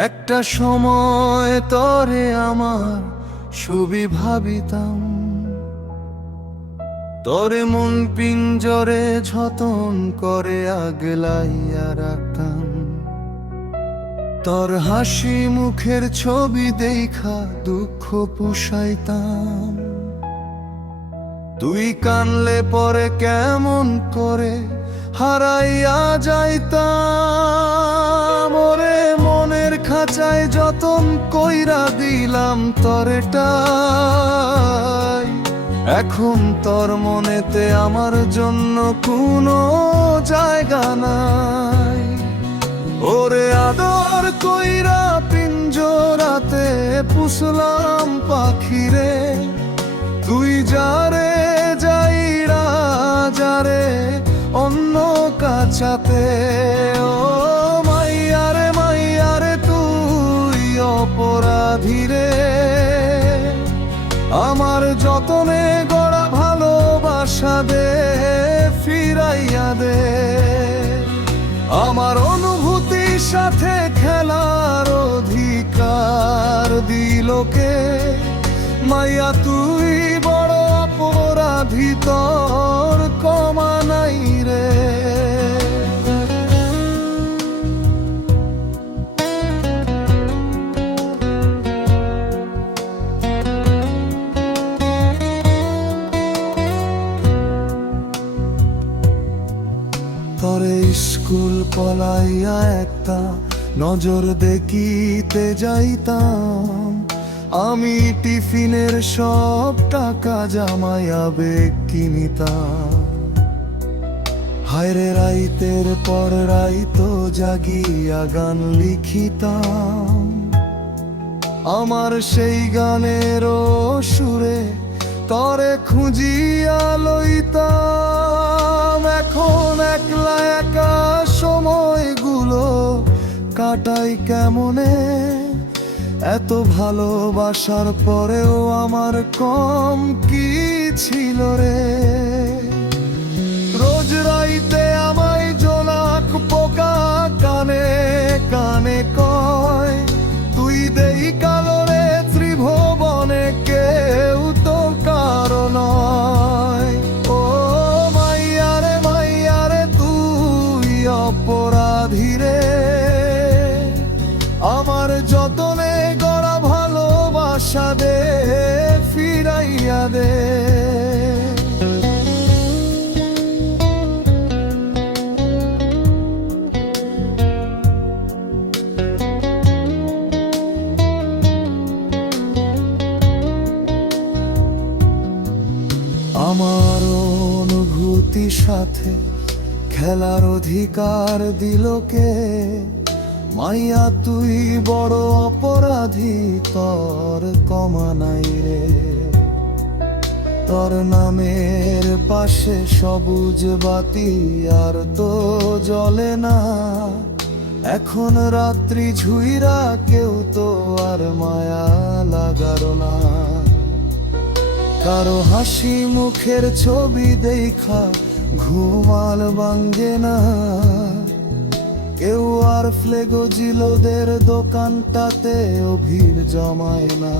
একটা সময় তরে আমার ছবি ভাবিতাম, তরে মন পিঞ্জরে যতন করে আগলাইয়া রাখতাম। তোর হাসি মুখের ছবি দেখা দুঃখ পুষাইতাম। তুই কানলে পরে কেমন করে হারাইয়া যাইতাম। ওরে মনের খাঁচায় যতন কইরা দিলাম তরেটাই। এখন তোর মনেতে আমার জন্য কোনো জায়গা নাই। ওরে আদর কইরা পিঞ্জরাতে পুষলাম পাখিরে, তুই যারে যাইরা যারে অন্য কাছাতে। ও মাইয়ারে মাইয়ারে তুই অপরাধী রে, আমার যতনে গড়া ভালোবাসা দে ফিরাইয়া দে। আমার অনুভূতির সাথে খেলার অধিকার দিলোকে। মাইয়া তুই বড় অপরাধী, তোর কমা নাই রে। তরে স্কুল পলাইয়া একটা নজর দেখিতে যাইতাম। আমি টিফিনের সব টাকা জামাইয়া বেগ কিনিতাম। হায়রে রাইতের পর রাইত জাগিয়া গান লিখিতাম। আমার সেই গানের সুরে তরে খুঁজিয়া লইতাম। এখন একলা একা সময়গুলো কাটাই কেমনে, এত ভালোবাসার পরেও আমার কম কি ছিল রে। রোজ রাইতে আমায় জোনাক পোকা কানে কানে কয়, তুই দেই কালো রে ত্রিভুবনে কেউ তো কারো নয়। ও মাইয়ারে মাইয়ারে তুই অপরাধী রে, আমার যতনে গড়া ভালোবাসা দে ফিরাইয়া দে। আমার অনুভূতির সাথে খেলার অধিকার দিলোকে। মাইয়া তুই বড় অপরাধী, তোর কমা নাই রে। তোর নামের পাশে সবুজ বাতি আর তো জ্বলে না। এখন রাত্রি ঝুইরা কেউ তো আর মায়া লাগারো না। কারো হাসি মুখের ছবি দেখা ঘুমাল ভাঙ্গে না। কেউ আর ফ্লেগো জিলোদের দোকানটাতে ভিড় জমায় না।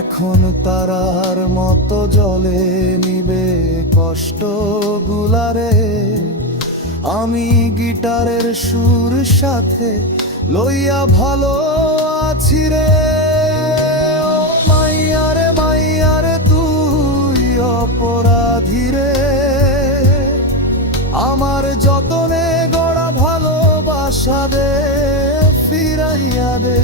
এখন তারার মতো জলে নিবে কষ্ট গুলারে। আমি গিটারের সুর সাথে লইয়া ভালো আছি রে। ও মাইয়ারে মাইয়ারে তুই অপরাধী রে, আমার যতনে গড়া ভালোবাসা দে ফিরাইয়া দে।